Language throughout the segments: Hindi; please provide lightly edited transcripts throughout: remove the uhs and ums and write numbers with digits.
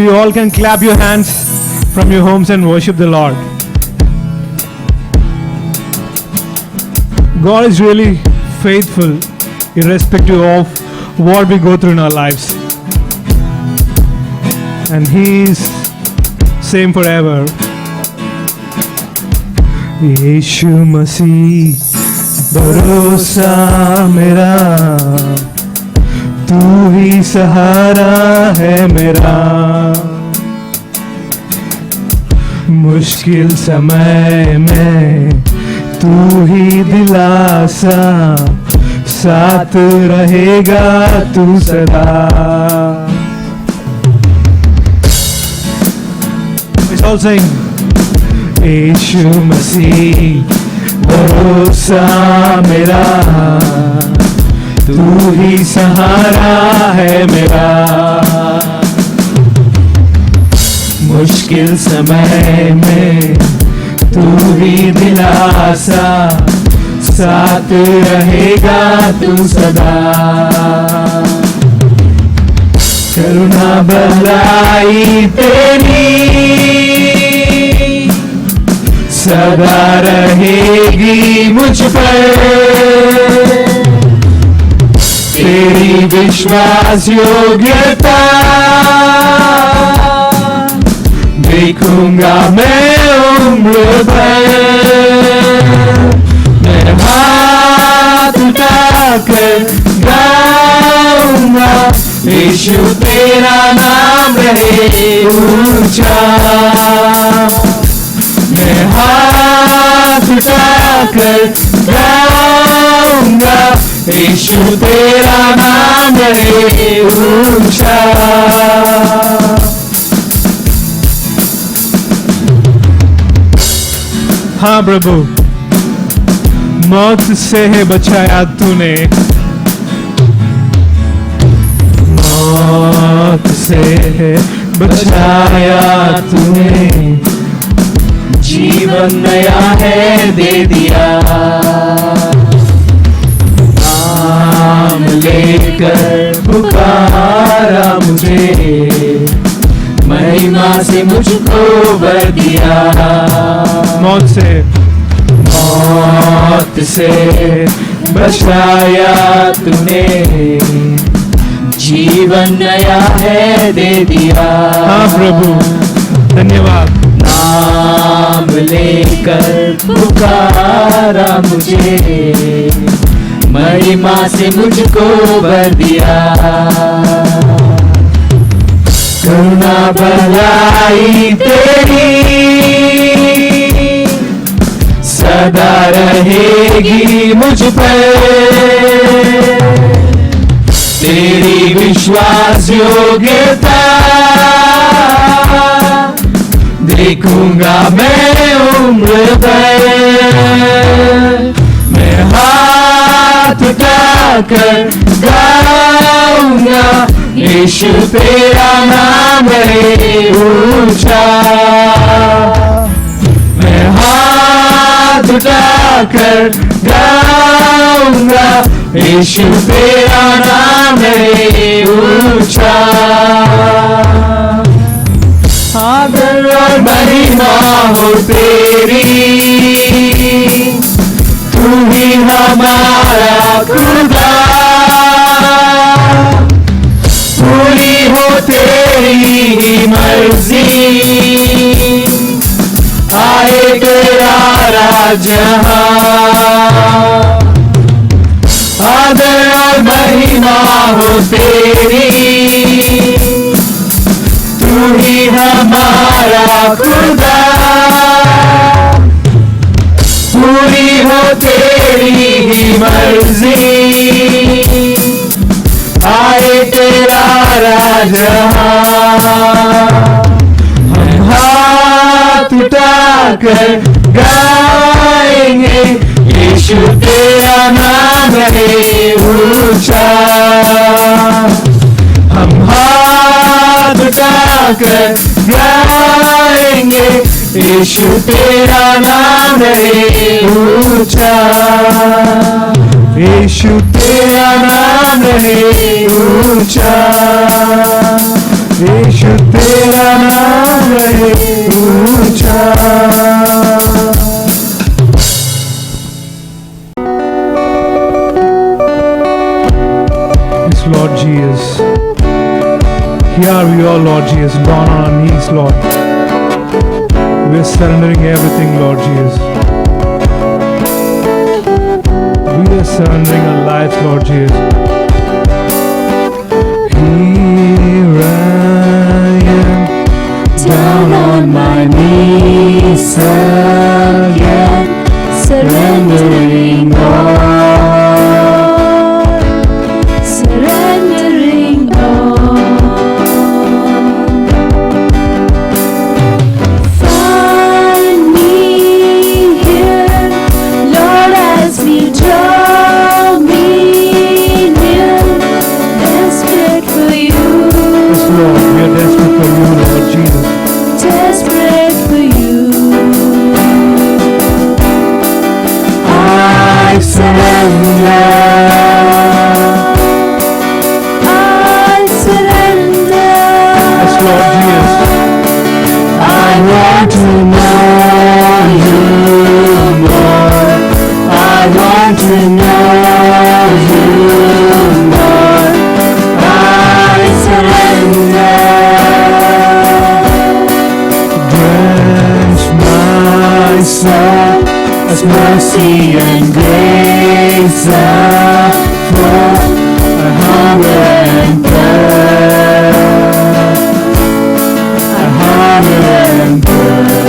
you all can clap your hands from your homes and worship the Lord. God is really faithful irrespective of what we go through in our lives. And He is same forever. यीशु मसीह भरोसा मेरा, तू ही सहारा है मेरा। मुश्किल समय में तू ही दिलासा, साथ रहेगा तू सदा। It's all saying यीशु मसीह भरोसा मेरा, तू ही सहारा है मेरा। मुश्किल समय में तू ही दिलासा, साथ रहेगा तू सदा। करुणा भलाई तेरी सदा रहेगी मुझ पर, तेरी विश्वास योग्यता देखूंगा मैं उम्र भर। मैं हाथ उठाकर गाऊंगा, यीशु तेरा नाम रहे ऊंचा। मैं हाथ उठाकर गाऊंगा, यीशु तेरा नाम रहे ऊंचा। हाँ प्रभु, मौत से है बचाया तूने, मौत से है बचाया तूने। जीवन नया है दे दिया, नाम लेकर पुकारा मुझे, महिमा से मुझको भर दिया। मौत से बचाया तूने, जीवन नया है दे दिया। हाँ प्रभु धन्यवाद। नाम लेकर पुकारा मुझे, महिमा से मुझको भर दिया। करुणा भलाई तेरी सदा रहेगी मुझ पर, तेरी विश्वास योग्यता देखूंगा मैं उम्र भर। मैं हाथ उठाकर गाऊंगा, यीशु तेरा नाम है ऊंचा। मैं हाथ उठाकर गाऊंगा, यीशु तेरा नाम है ऊंचा। आदर और महिमा हो तेरी, तू ही हमारा खुदा। पूरी हो तेरी ही मर्जी, आए तेरा राज यहाँ। आदर और महिमा हो तेरी, तू ही हमारा खुदा। पूरी हो तेरी ही मर्जी, आए तेरा राज हम हाथ उठाकर गाएंगे, यीशु तेरा नाम है ऊंचा। हम हाथ उठाकर गाएंगे, यीशु तेरा नाम है ऊंचा। यीशु तेरा नाम है ऊंचा। यीशु तेरा नाम रहे ऊंचा। Yes, Lord Jesus. Here we are, Lord Jesus, down on our knees, Lord. We are surrendering everything, Lord Jesus. We are surrendering our lives, Lord Jesus. Here I am, down on my knees again, surrendering all, surrendering all. Find me here, Lord, as you draw me near, desperate for you. Yes, Lord, we are desperate for you, Lord Jesus. Desperate for you. I surrender. I surrender. Yes, Lord Jesus. I want to know you more. I want to know you more. I surrender. Drench my soul as mercy and grace flow. I hunger and thirst. I hunger and thirst.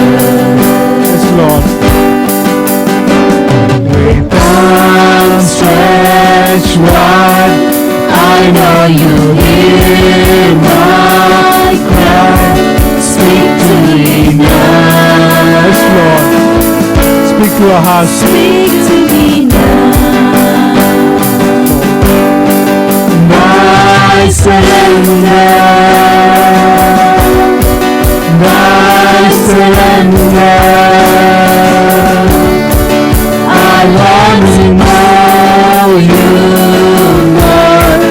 Yes, Lord. With arms stretched wide, I know you hear my cry. Speak to me now. Yes, Lord. Speak to our hearts. Speak to me now. I surrender. I surrender. I want to know you, Lord.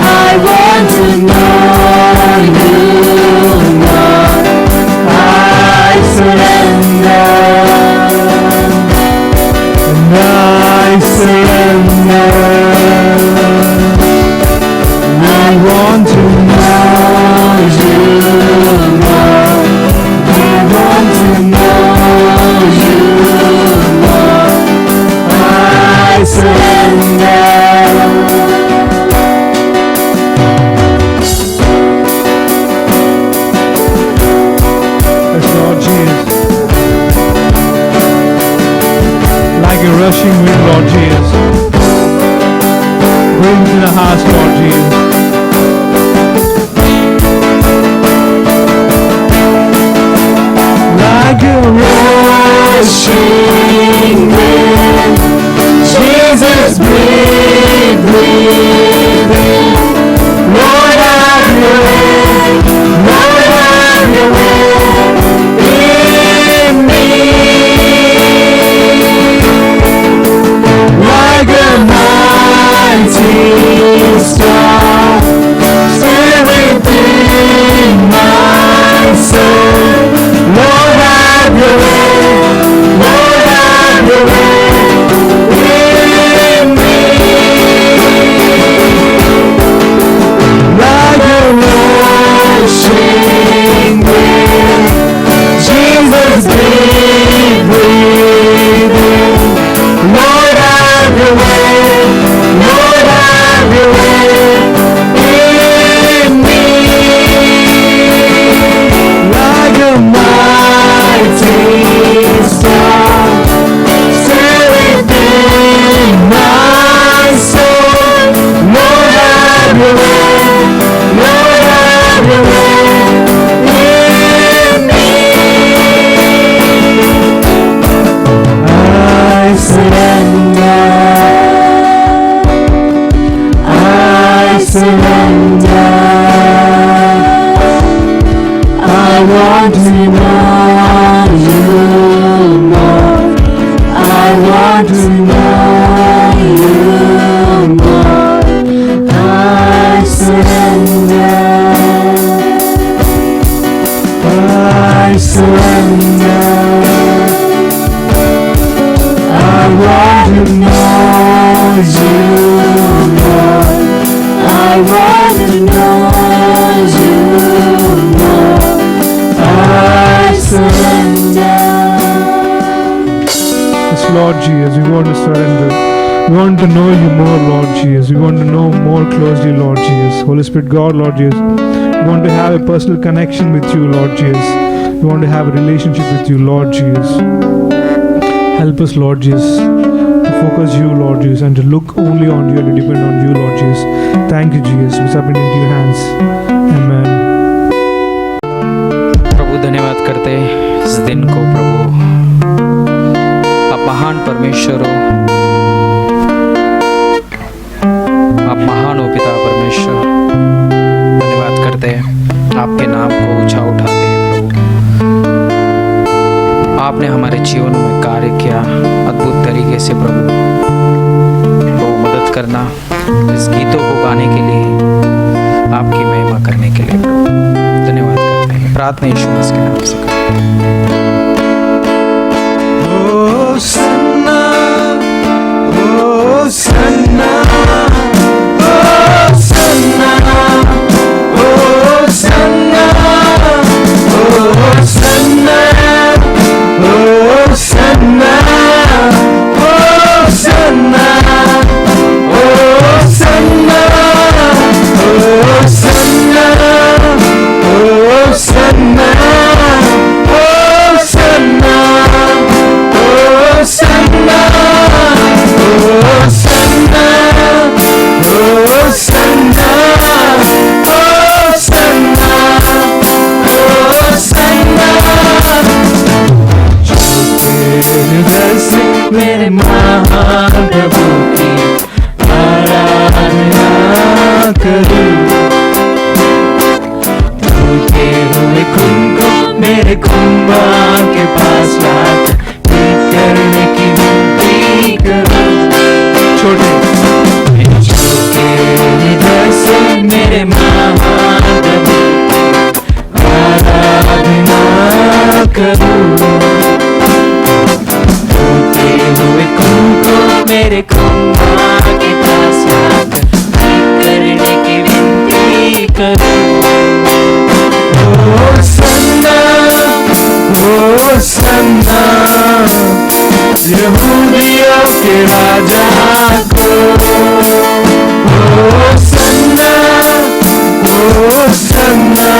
I want to know you, Lord. I surrender. And I surrender. I want to know you, Lord. I want to know you, Lord. I surrender. Yes, Lord Jesus. Like a rushing wind, Lord Jesus. Bring to the hearts, Lord Jesus. Like a rushing wind, Jesus, breathe, breathe in. Lord, have your way, Lord, have your way in me. Like a mighty star, stay within my soul. Lord, have your way, Lord, have your way in me. Like a rushing wind, Jesus, breathe, breathe in. Lord, have your way, Lord, have your way in me. Like a mighty star, stay within my soul. Lord, have your way, Lord, have your way in me. I surrender. I surrender. I want to know you more. I want to know you more. I surrender. surrender. I want to know you, Lord. I want to know you, Lord. I surrender. Yes, Lord Jesus, we want to surrender. We want to know you more, Lord Jesus. We want to know more closely, Lord Jesus. Holy Spirit, God, Lord Jesus. We want to have a personal connection with you, Lord Jesus. We want to have a relationship with you, Lord Jesus. Help us, Lord Jesus, to focus you, Lord Jesus, and to look only on you and to depend on you, Lord Jesus. Thank you, Jesus. We submit into your hands. Amen. प्रभु धन्यवाद करते इस दिन को प्रभु, आप महान परमेश्वर हो, आप महान हो पिता परमेश्वर। धन्यवाद करते हैं आपके नाम को ऊंचा उठाते हैं प्रभु। आपने हमारे जीवन में कार्य किया अद्भुत तरीके से प्रभु। मदद करना इस गीतों को गाने के लिए, आपकी महिमा करने के लिए प्रभु धन्यवाद करते हैं। प्रार्थना यीशु मसीह के नाम से करते हैं। Hosanna, Hosanna, Hosanna, Hosanna, Hosanna, Hosanna, Hosanna, Hosanna, Hosanna, Hosanna, Hosanna, Hosanna, Hosanna, Hosanna, Hosanna, हृदय से मेरे महान प्रभु की आराधना करूं। टूटे हुए खून को मेरे कुंभा के पास लाकर ठीक करने की विनती करूं। छोटे हृदय से मेरे महान प्रभु की आराधना करूं। मेरे कुंभा के पास लाकर ठीक करने की विनती करूं। होसन्ना, होसन्ना, यहूदियों के राजा को। होसन्ना, होसन्ना,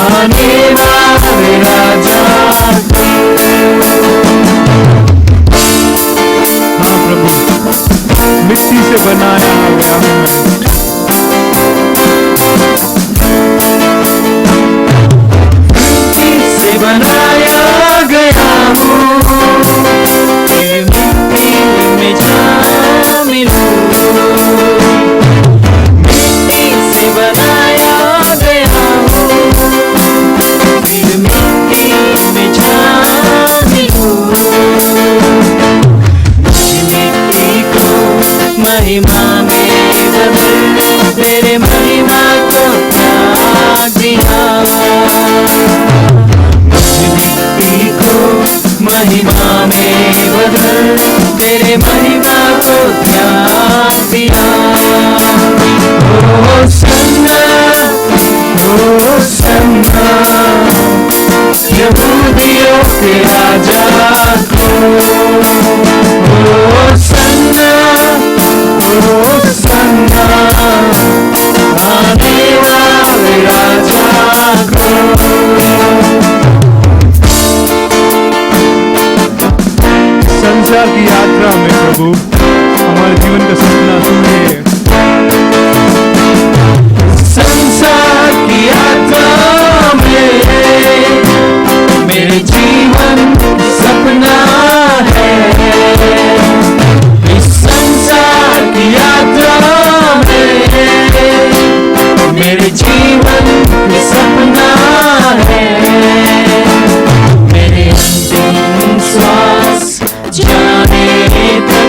आने वाले राजा को। मिट्टी से बनाया गया हूँ मैं, मिट्टी से बनाया गया हूँ, फिर मिट्टी में जा मिलूं। मिट्टी से बनाया गया हूँ, फिर मिट्टी में जा मिलूं। महिमा में बदल, तेरे महिमा को त्याग दिया। मिट्टी को महिमा में बदल, तेरे महिमा को त्याग दिया। होसन्ना, होसन्ना, यहूदियों के राजा को। होसन्ना, होसन्ना, आने वाले राजा को। संसार की यात्रा में प्रभु हमारे जीवन का सपना सुनिए। संसार की यात्रा में मेरे जीवन सपना है। इस संसार की यात्रा में मेरे जीवन सपना है। मेरे अंतिम श्वास जाने तक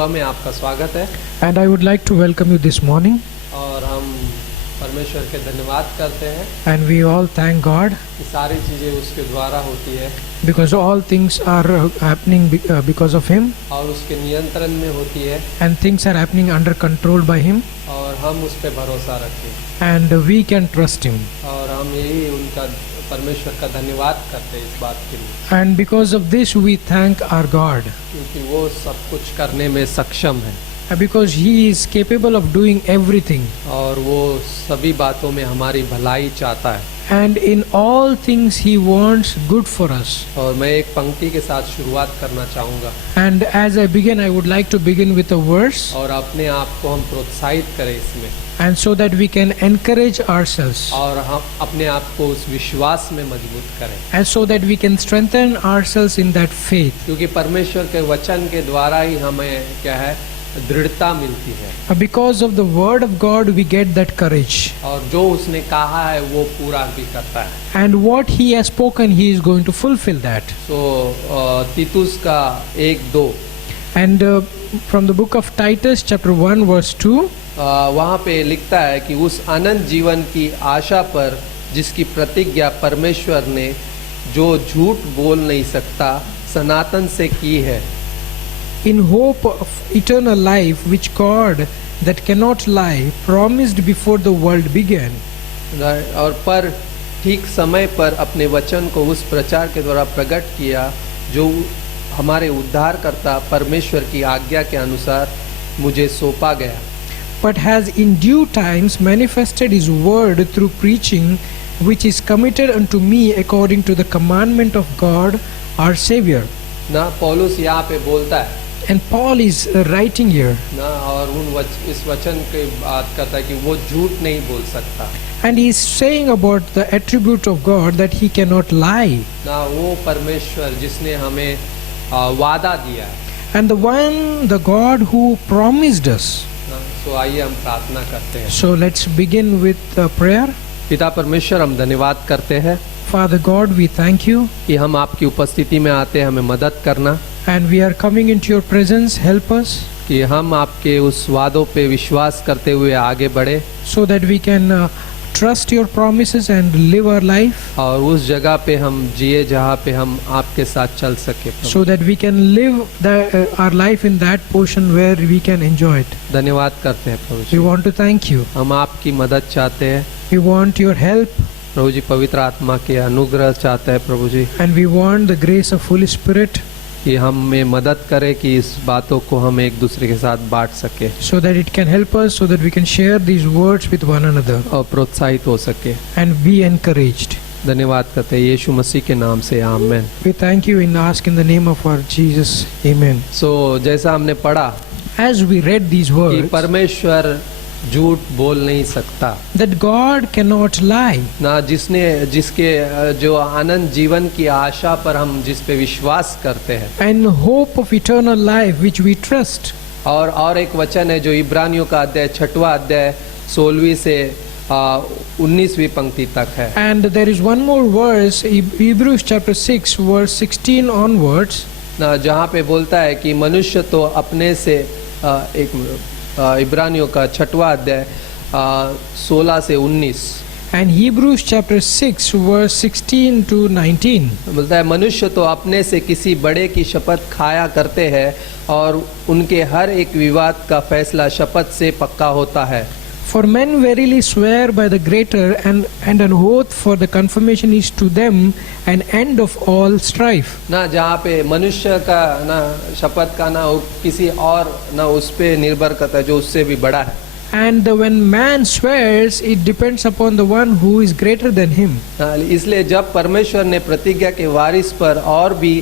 सुबह में आपका स्वागत है And I would like to welcome you this morning. और हम परमेश्वर के धन्यवाद करते हैं And we all thank God कि सारी चीज़ें उसके द्वारा होती है because all things are happening because of Him, और उसके नियंत्रण में होती है and things are happening under control by Him, और हम उस पर भरोसा रखें and we can trust Him. और हम यही उनका परमेश्वर का धन्यवाद करते हैं इस बात के लिए And because of this, we thank our God क्योंकि वो सब कुछ करने में सक्षम है because He is capable of doing everything. और वो सभी बातों में हमारी भलाई चाहता है And in all things, He wants good for us. और मैं एक पंक्ति के साथ शुरुआत करना चाहूँगा And as I begin, I would like to begin with a verse, और अपने आप को हम प्रोत्साहित करें इसमें and so that we can encourage ourselves, और हम अपने आप को उस विश्वास में मजबूत करें and so that we can strengthen ourselves in that faith. क्योंकि परमेश्वर के वचन के द्वारा ही हमें क्या है दृढ़ता मिलती है Because of the word of God, we get that courage. और जो उसने कहा है वो पूरा भी करता है And what He has spoken, He is going to fulfill that. तो तीतुस का 1-2 And from the book of Titus, chapter 1, verse 2, वहाँ पे लिखता है कि उस अनंत जीवन की आशा पर जिसकी प्रतिज्ञा परमेश्वर ने जो झूठ बोल नहीं सकता सनातन से की है in hope of eternal life, which God, that cannot lie, promised before the world began. और पर ठीक समय पर अपने वचन को उस प्रचार के द्वारा प्रकट किया जो हमारे उद्धारकर्ता परमेश्वर की आज्ञा के अनुसार मुझे सौंपा गया But has in due times manifested His word through preaching, which is committed unto me according to the commandment of God our Savior. ना पौलुस यहाँ पे बोलता है And Paul is writing here, ना और इस वचन की बात करता है कि वो झूठ नहीं बोल सकता and he is saying about the attribute of God that He cannot lie. ना वो परमेश्वर जिसने हमें वादा दिया है And the God who promised us. सो आइए हम प्रार्थना करते हैं So let's begin with a prayer. पिता परमेश्वर हम धन्यवाद करते हैं Father God, we thank you, कि हम आपकी उपस्थिति में आते हैं हमें मदद करना and we are coming into your presence. Help us कि हम आपके उस वादों पे विश्वास करते हुए आगे बढ़े so that we can trust your promises and live our life, और उस जगह पे हम जिए जहाँ पे हम आपके साथ चल सके प्रभु। so that we can live our life in that portion where we can enjoy it. धन्यवाद करते हैं प्रभु We ji want to thank you. हम आपकी मदद चाहते हैं We want your help, प्रभु जी पवित्र आत्मा के अनुग्रह चाहते हैं प्रभु जी and we want the grace of Holy Spirit कि हमें मदद करे कि इस बातों को हम एक दूसरे के साथ बांट सके so that it can help us, so that we can share these words with one another और प्रोत्साहित हो सके and be encouraged. धन्यवाद करते हैं यीशु मसीह के नाम से आमेन We thank you and ask in the name of our Jesus. Amen. सो जैसा हमने पढ़ा As we read these कि words, परमेश्वर झूठ बोल नहीं सकता that God cannot lie, ना जिसके जो आनंद जीवन की आशा पर हम जिस पे विश्वास करते हैं and hope of eternal life which we trust. और एक वचन है जो इब्रानियों का अध्याय 6वां अध्याय 16वीं से 19वीं पंक्ति तक है And there is one more verse, Hebrews chapter 6, verse 16 onwards, ना जहाँ पे बोलता है कि मनुष्य तो अपने से इब्रानियों का 6वां अध्याय 16 से 19 and Hebrews chapter 6, verse 16 to 19. बोलता है मनुष्य तो अपने से किसी बड़े की शपथ खाया करते हैं और उनके हर एक विवाद का फैसला शपथ से पक्का होता है For men verily swear by the greater, and an oath for the confirmation is to them an end of all strife. ना जहाँ पे मनुष्य का ना शपथ का ना किसी और ना उस पे निर्भर करता है जो उससे भी बड़ा है And when man swears, it depends upon the one who is greater than him. इसलिए जब परमेश्वर ने प्रतिज्ञा के वारिस पर और भी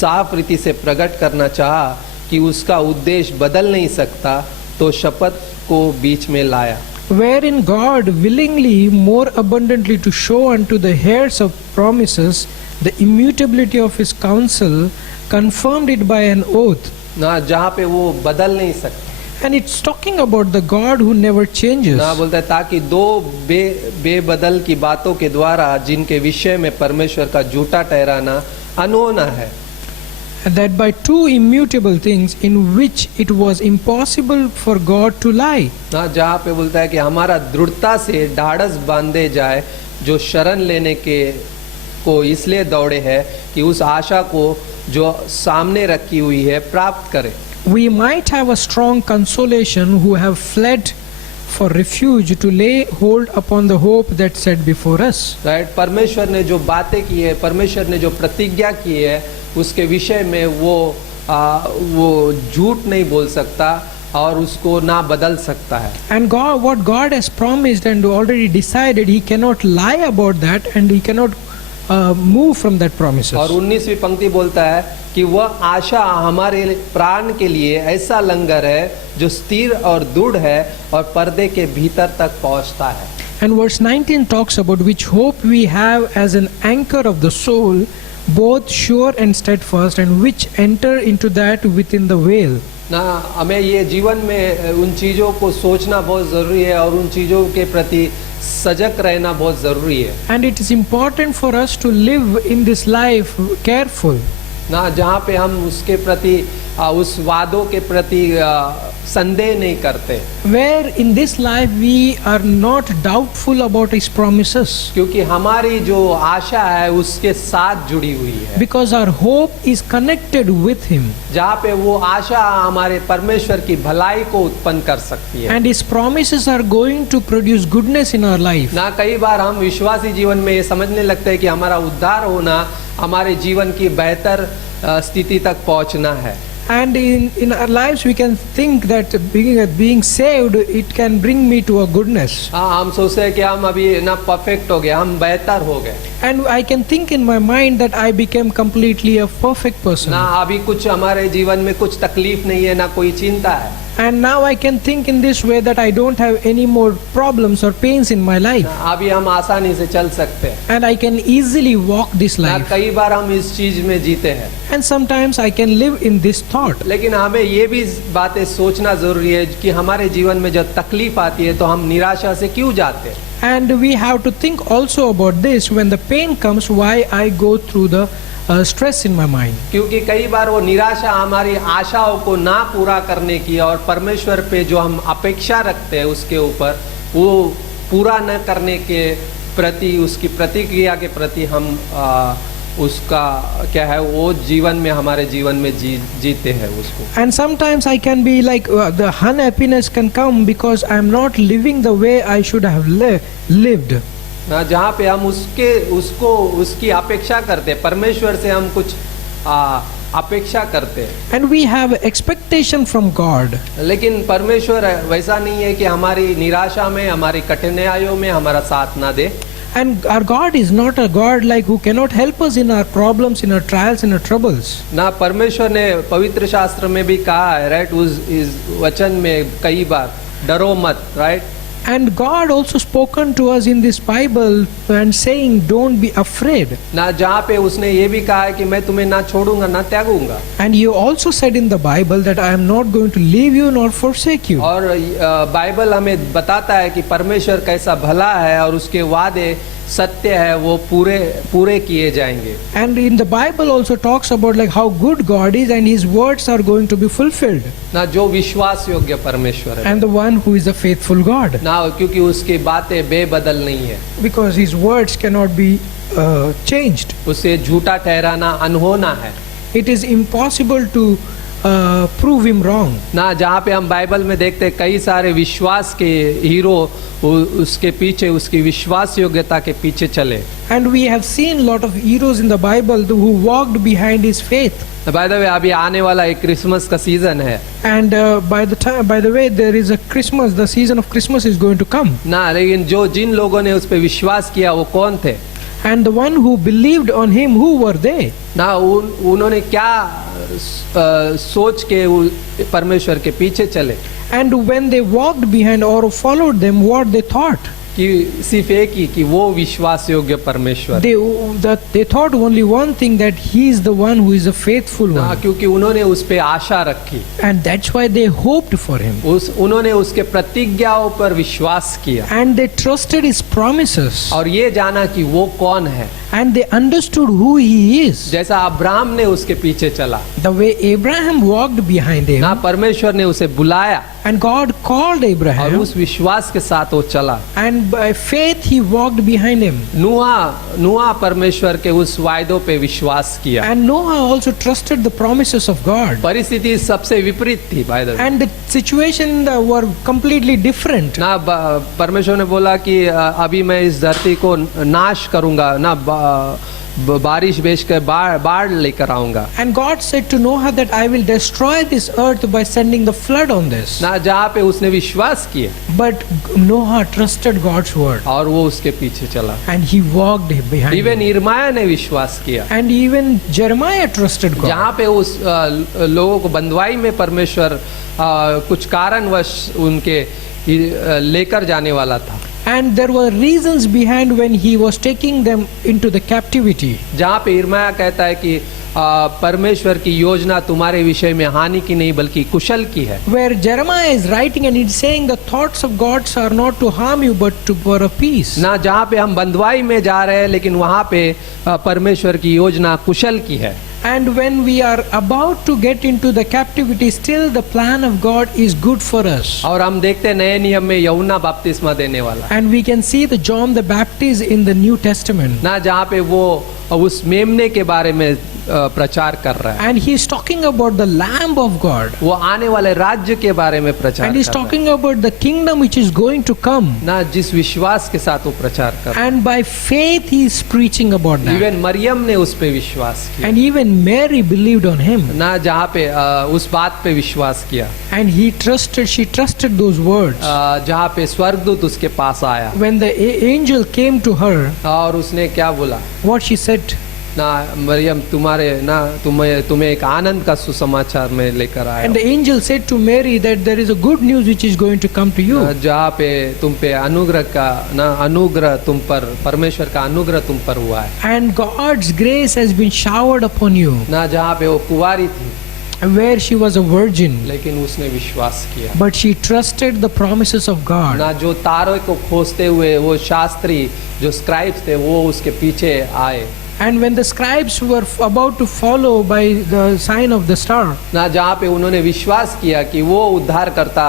साफ रीति से प्रकट करना चाहा कि उसका उद्देश्य बदल नहीं सकता तो शपथ को बीच में लाया Wherein God willingly more abundantly to show unto the heirs of promises the immutability of his counsel confirmed it by an oath. ना जहाँ पे वो बदल नहीं सकता And it's talking about the God who never changes. ना बोलता है ताकि दो बेबदल की बातों के द्वारा जिनके विषय में परमेश्वर का झूठा ठहराना अनहोना है that by two immutable things in which it was impossible for God to lie. ना जहाँ पे बोलता है कि हमारा दृढ़ता से ढाढ़स बांधे जाए, जो शरण लेने के को इसलिए दौड़े है कि उस आशा को जो सामने रखी हुई है प्राप्त करें. We might have a strong consolation who have fled for refuge to lay hold upon the hope that set before us. Right, परमेश्वर ने जो बातें की है, परमेश्वर ने जो प्रतिज्ञा की है, उसके विषय में वो झूठ नहीं बोल सकता और उसको ना बदल सकता है. And God, what God has promised and already decided, He cannot lie about that, and He cannot move from that promises. और 19वीं पंक्ति बोलता है कि वह आशा हमारे प्राण के लिए ऐसा लंगर है जो स्थिर और दृढ़ है और पर्दे के भीतर तक पहुंचता है. And verse 19 talks about which hope we have as an anchor of the soul, both sure and steadfast, and which enter into that within the veil. ना हमें ये जीवन में उन चीज़ों को सोचना बहुत ज़रूरी है और उन चीज़ों के प्रति सजग रहना बहुत ज़रूरी है. And it is important for us to live in this life careful. ना जहाँ पे हम उसके प्रति उस वादों के प्रति संदेह नहीं करते, Where in this life we are not doubtful about His promises, क्योंकि हमारी जो आशा है उसके साथ जुड़ी हुई है. because our hope is connected with Him, जहाँ पे वो आशा हमारे परमेश्वर की भलाई को उत्पन्न कर सकती है. and His promises are going to produce goodness in our life. ना कई बार हम विश्वासी जीवन में ये समझने लगते हैं कि हमारा उद्धार होना हमारे जीवन की बेहतर स्थिति तक पहुंचना है. And in our lives we can think that being saved, it can bring me to a goodness. हाँ, हम सोचते हैं कि हम अभी ना परफेक्ट हो गए, हम बेहतर हो गए. And I can think in my mind that I became completely a perfect person. ना अभी कुछ हमारे जीवन में कुछ तकलीफ नहीं है, ना कोई चिंता है. And now I can think in this way that I don't have any more problems or pains in my life. ना अभी हम आसानी से चल सकते हैं. And I can easily walk this ना life. कई बार हम इस चीज में जीते हैं. And sometimes I can live in this thought. लेकिन हमें ये भी बातें सोचना जरूरी है कि हमारे जीवन में जब तकलीफ आती है तो हम निराशा से क्यों जाते हैं. And we have to think also about this when the pain comes, why I go through the stress in my mind. क्योंकि कई बार वो निराशा हमारी आशाओं को ना पूरा करने की और परमेश्वर पे जो हम अपेक्षा रखते हैं उसके ऊपर वो पूरा न करने के प्रति, उसकी प्रतिक्रिया के प्रति हम उसका क्या है वो जीवन में हमारे जीवन में जीते हैं उसको. And sometimes I can be like the unhappiness can come because I am not living the way I should have lived. ना जहाँ पे हम उसकी अपेक्षा करते हैं, परमेश्वर से हम कुछ अपेक्षा करते हैं. And we have expectation from God. लेकिन परमेश्वर वैसा नहीं है कि हमारी निराशा में, हमारी कठिनाइयों में हमारा साथ ना दे. And our God is not a God like who cannot help us in our problems, in our trials, in our troubles. ना परमेश्वर ने पवित्र शास्त्र में भी कहा है, राइट, उस वचन में कई बार डरो मत, right. And God also spoken to us in this Bible and saying don't be afraid. ना जहाँ पे उसने ये भी कहा है कि मैं तुम्हें ना छोड़ूंगा ना त्यागूंगा. And He also said in the Bible that I am not going to leave you nor forsake you. और बाइबल हमें बताता है कि परमेश्वर कैसा भला है और उसके वादे सत्य है, वो पूरे किए जाएंगे. And in the Bible also talks about like how good God is and His words are going to be fulfilled. ना जो विश्वास योग्य परमेश्वर है, And the one who is a faithful God. ना क्योंकि उसकी बातें बेबदल नहीं है, Because His words cannot be changed. उसे झूठा ठहराना अनहोना है. It is impossible to prove Him wrong. ना जहाँ पे हम बाइबल में देखते हैं कई सारे विश्वास के हीरो उसके पीछे, उसकी विश्वास योग्यता के पीछे चले. And we have seen lot of heroes in the Bible who walked behind His faith. By the way अभी आने वाला एक क्रिसमस का सीजन है. And by the way, there is a Christmas. The season of Christmas is going to come. ना लेकिन जिन लोगों ने उस पे विश्वास किया वो कौन थे. And the one who believed on Him, who were they? ना उन्होंने क्या सोच के परमेश्वर के पीछे चले. And when they walked behind or followed them, what they thought? कि सिर्फ एक ही कि वो विश्वास योग्य परमेश्वर. They thought only one thing, that He is the one who is a faithful ना one. क्योंकि उन्होंने उस पे आशा रखी. And that's why they hoped for Him. उन्होंने उसके प्रतिज्ञाओं पर विश्वास किया. And they trusted His promises. और ये जाना कि वो कौन है. and they understood who he is. जैसा अब्राहम ने उसके पीछे चला, The way Abraham walked behind him, ना परमेश्वर ने उसे बुलाया and God called और Abraham, उस विश्वास के साथ वो चला। and by faith he walked behind him. नूहा परमेश्वर के उस वायदों पे विश्वास किया। And Noah also trusted the promises of God. परिस्थिति सबसे विपरीत थी by the way। And the situation were completely different. ना परमेश्वर ने बोला कि अभी मैं इस धरती को नाश करूंगा, ना बारिश भेज कर बाढ़ लेकर आऊंगा। And God said to Noah that I will destroy this earth by sending the flood on this. ना जहाँ पे उसने विश्वास किया But Noah trusted God's word, और वो उसके पीछे चला। and he walked behind even him. यिर्मयाह ने विश्वास किया। And even Jeremiah trusted God. जहाँ पे उस लोगों को बंधुआई में परमेश्वर कुछ कारणवश उनके लेकर जाने वाला था। And there were reasons behind when he was taking them into the captivity. जहाँ पे यिर्मयाह कहता है कि परमेश्वर की योजना तुम्हारे विषय में हानि की नहीं बल्कि कुशल की है। Where Jeremiah is writing and he's saying the thoughts of God are not to harm you but to for a peace. ना जहाँ पे हम बंधुआई में जा रहे हैं लेकिन वहाँ पे परमेश्वर की योजना कुशल की है। And when we are about to get into the captivity, still the plan of God is good for us. और हम देखते हैं नए नियम में यूहन्ना बपतिस्मा देने वाला, And we can see the John the Baptist in the New Testament. ना जहाँ पे वो उस मेमने के बारे में प्रचार कर रहा है। And he is talking about the Lamb of God. वो आने वाले राज्य के बारे में प्रचार And he is कर रहा talking about the kingdom which is going to come. है। ना जिस विश्वास के साथ वो प्रचार कर रहा है। And by faith he is preaching about that. Even Mariam ने उस पे विश्वास किया, And even Mary believed on him. ना जहाँ पे उस बात पे विश्वास किया She trusted those words. जहाँ पे स्वर्गदूत उसके पास आया When the angel came to her, और उसने क्या बोला, what she said, ना मरियम तुम्हें एक आनंद का सुसमाचार में लेकर आया and the angel said to Mary that there is a good news which is going to come to you. जहाँ पे तुम पे अनुग्रह तुम पर, परमेश्वर का अनुग्रह तुम पर हुआ है। And God's grace has been showered upon you. ना जहाँ पे वो कुंवारी थी Where she was a virgin, लेकिन उसने विश्वास किया। but she trusted the promises of God. ना जो तारों को खोजते हुए वो शास्त्री जो स्क्राइब्स थे वो उसके पीछे आए। And when the scribes were about to follow by the sign of the star, ना जहाँ पे उन्होंने विश्वास किया कि वो उद्धार करता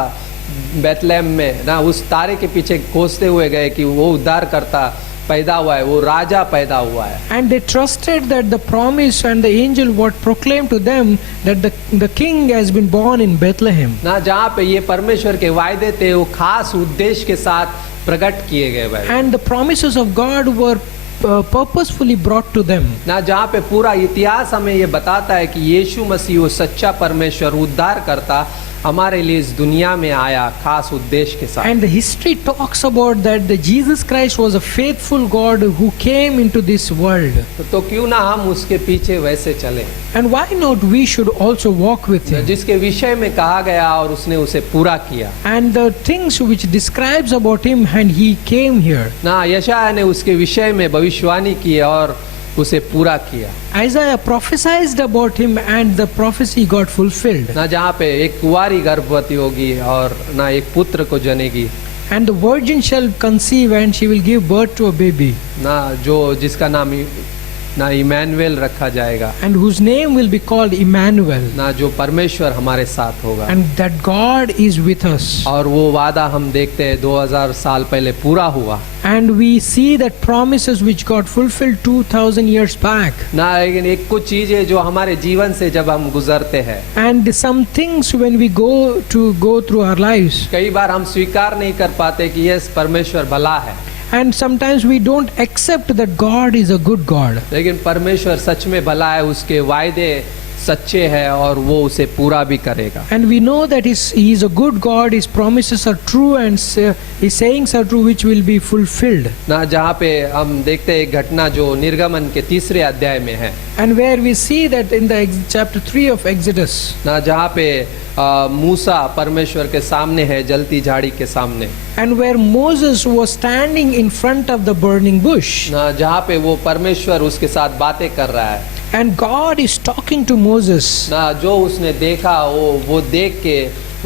बैतलहम में, ना उस तारे के पीछे खोजते हुए गए कि वो उद्धार करता पैदा हुआ है, वो राजा पैदा हुआ है। and they trusted that the promise and the angel what proclaimed to them that the king has been born in Bethlehem. ना जहाँ पे ये परमेश्वर के वायदे थे वो खास उद्देश्य के साथ प्रकट किए गए भाई। And the promises of God were purposefully brought to them. ना जहाँ पे पूरा इतिहास हमें ये बताता है कि यीशु मसीह वो सच्चा परमेश्वर उद्धार करता हमारे लिए इस दुनिया में आया खास उद्देश्य के साथ। And the history talks about that the Jesus Christ was a faithful God who came into this world. तो क्यों ना हम उसके पीछे वैसे चले, And why not we should also walk with him. जिसके विषय में कहा गया और उसने उसे पूरा किया। And the things which describes about him and he came here. ना यशायाह ने उसके विषय में भविष्यवाणी की और उसे पूरा किया। Isaiah prophesied about him and the prophecy got fulfilled. ना जहाँ पे एक कुंवारी गर्भवती होगी और ना एक पुत्र को जनेगी, And the virgin shall conceive and she will give birth to a baby. ना जो जिसका नाम ना इमैनुएल रखा जाएगा, And whose name will be called Emmanuel. ना जो परमेश्वर हमारे साथ होगा। And that God is with us. और वो वादा हम देखते हैं 2000 साल पहले पूरा हुआ। And we see that promises which got fulfilled 2000 years back. ना लेकिन एक कुछ चीजें जो हमारे जीवन से जब हम गुजरते हैं, And some things when we go through our lives, कई बार हम स्वीकार नहीं कर पाते कि यस परमेश्वर भला है, and sometimes we don't accept that God is a good God. लेकिन परमेश्वर सच में भला है, उसके वायदे सच्चे हैं और वो उसे पूरा भी करेगा। And we know that he is a good God, his promises are true and his sayings are true which will be fulfilled. ना जहाँ पे हम देखते हैं एक घटना जो निर्गमन के 3 अध्याय में है, And where we see that in the chapter 3 of Exodus, ना जहाँ पे मूसा परमेश्वर के सामने है जलती झाड़ी के सामने, and where Moses was standing in front of the burning bush, ना जहाँ पे वो परमेश्वर उसके साथ बातें कर रहा है, and God is talking to Moses, ना जो उसने देखा वो देख के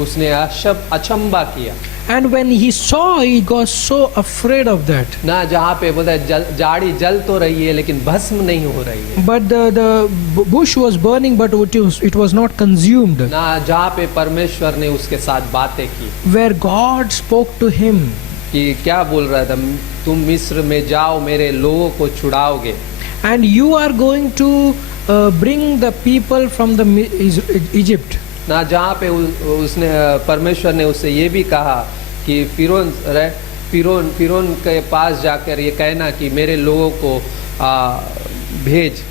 उसने अचंबा किया। And when he saw, he got so afraid of that. ना जहाँ पे बोलता है जाड़ी जल तो रही है लेकिन भस्म नहीं हो रही है, But the bush was burning, but it was not consumed. ना जहाँ पे परमेश्वर ने उसके साथ बातें की Where God spoke to him, कि क्या बोल रहा था, तुम मिस्र में जाओ मेरे लोगों को छुड़ाओगे, and you are going to bring the people from the Egypt. ना जहाँ पे उसने परमेश्वर ने उससे ये भी कहा कि फिरौन के पास जाकर ये कहना कि मेरे लोगों को भेज.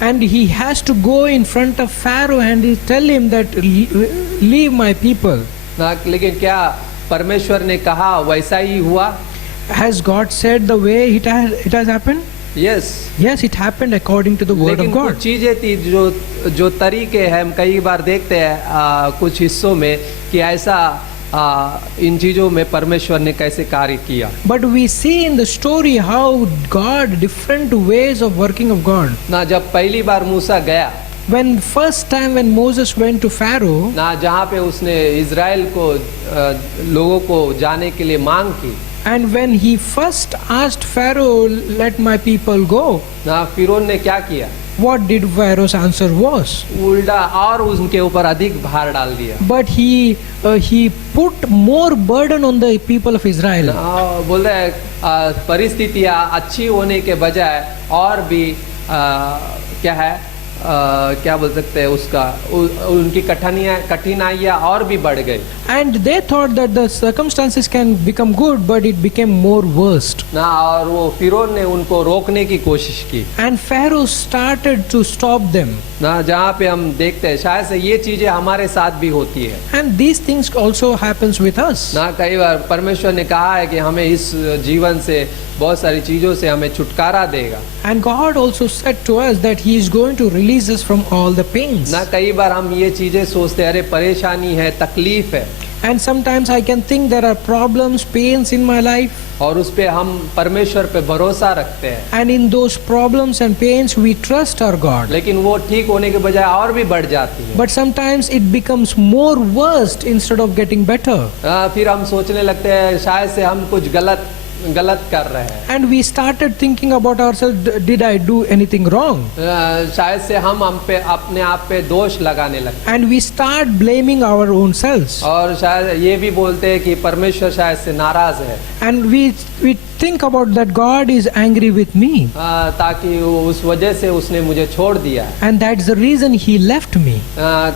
And he has to go in front of Pharaoh and he tell him that leave my people. ना लेकिन क्या परमेश्वर ने कहा वैसा ही हुआ? Has God said the way it has happened? Yes. Yes, it happened according to the word of लेकिन God. कुछ चीजें थी जो तरीके हैं, हम कई बार देखते हैं कुछ हिस्सों में कि ऐसा इन चीजों में परमेश्वर ने कैसे कार्य किया. But we see in the story how God, different ways of working of God. ना जब पहली बार मूसा गया, When first time when Moses went to Pharaoh, ना जहाँ पे उसने इजराइल को लोगों को जाने के लिए मांग की, and when he first asked Pharaoh, let my people go, ना फिरौन ने क्या किया? what did Pharaoh's answer was? उल्टा और उनके ऊपर अधिक भार डाल दिया. But he put more burden on the people of Israel. बोल रहे हैं परिस्थितियाँ अच्छी होने के बजाय और भी क्या है क्या बोल सकते हैं उसका, उनकी कठिनाइयाँ और भी बढ़ गई. And they thought that the circumstances can become good, but it became more worst. ना और वो फिरौन ने उनको रोकने की कोशिश की. And Pharaoh started to stop them. ना जहाँ पे हम देखते हैं शायद से ये चीजें हमारे साथ भी होती है. And these things also happens with us. ना कई बार परमेश्वर ने कहा है कि हमें इस जीवन से बहुत सारी चीजों से हमें छुटकारा देगा. And God also said to us that He is going to release us from all the pains. ना कई बार हम ये चीजें सोचते हैं अरे परेशानी है, तकलीफ है, And sometimes I can think there are problems, pains in my life. और उस पे हम परमेश्वर पे भरोसा रखते हैं. And in those problems and pains we trust our God. लेकिन वो ठीक होने के बजाय और भी बढ़ जाती है. But sometimes it becomes more worse instead of getting better. फिर हम सोचने लगते हैं शायद से हम कुछ गलत कर रहे हैं. And we started thinking about ourselves, did I do anything wrong? शायद से हम अपने आप पे दोष लगाने लगते हैं. And we start blaming our own selves. और शायद ये भी बोलते हैं कि परमेश्वर शायद से नाराज है. And we think about that God is angry with me. ताकि उस वजह से उसने मुझे छोड़ दिया. And that's the reason He left me.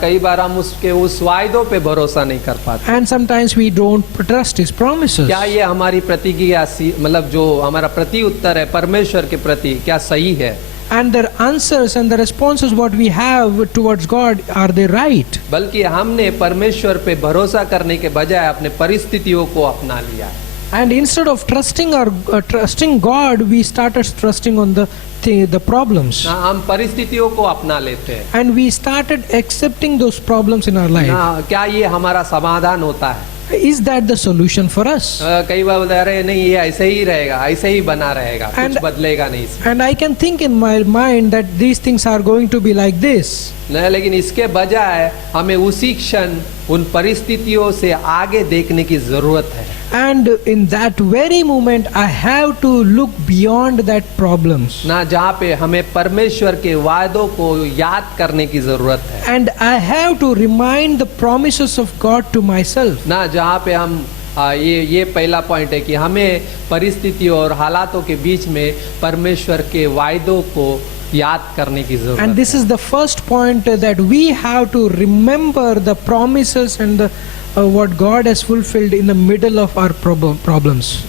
कई बार हम उसके उस वायदों पे भरोसा नहीं कर पाते. And sometimes we don't trust His promises. क्या ये हमारी प्रतिक्रिया मतलब जो हमारा प्रति उत्तर है परमेश्वर के प्रति क्या सही है? And the answers and the responses what we have towards God, are they right? बल्कि हमने परमेश्वर पे भरोसा करने के बजाय अपने परिस्थितियों को अपना लिया. And instead of trusting God, we started trusting on the problems. हम परिस्थितियों को अपना लेते हैं. And we started accepting those problems in our life. क्या ये हमारा समाधान होता है? Is that the solution for us? कई बार बोलते हैं अरे नहीं ये ऐसे ही रहेगा, ऐसे ही बना रहेगा, कुछ बदलेगा नहीं. And I can think in my mind that these things are going to be like this. नहीं, लेकिन इसके बजाय हमें उसी क्षण उन परिस्थितियों से आगे देखने की जरूरत है. And in that very moment I have to look beyond that problems. ना जहाँ पे हमें परमेश्वर के वायदों को याद करने की जरूरत है. And I have to remind the promises of God to myself. ना जहाँ पे हम ये पहला पॉइंट है कि हमें परिस्थितियों और हालातों के बीच में परमेश्वर के वायदों को याद करने की जरूरत है. And this is the first point that we have to remember the promises and what God has fulfilled in the middle of our problems.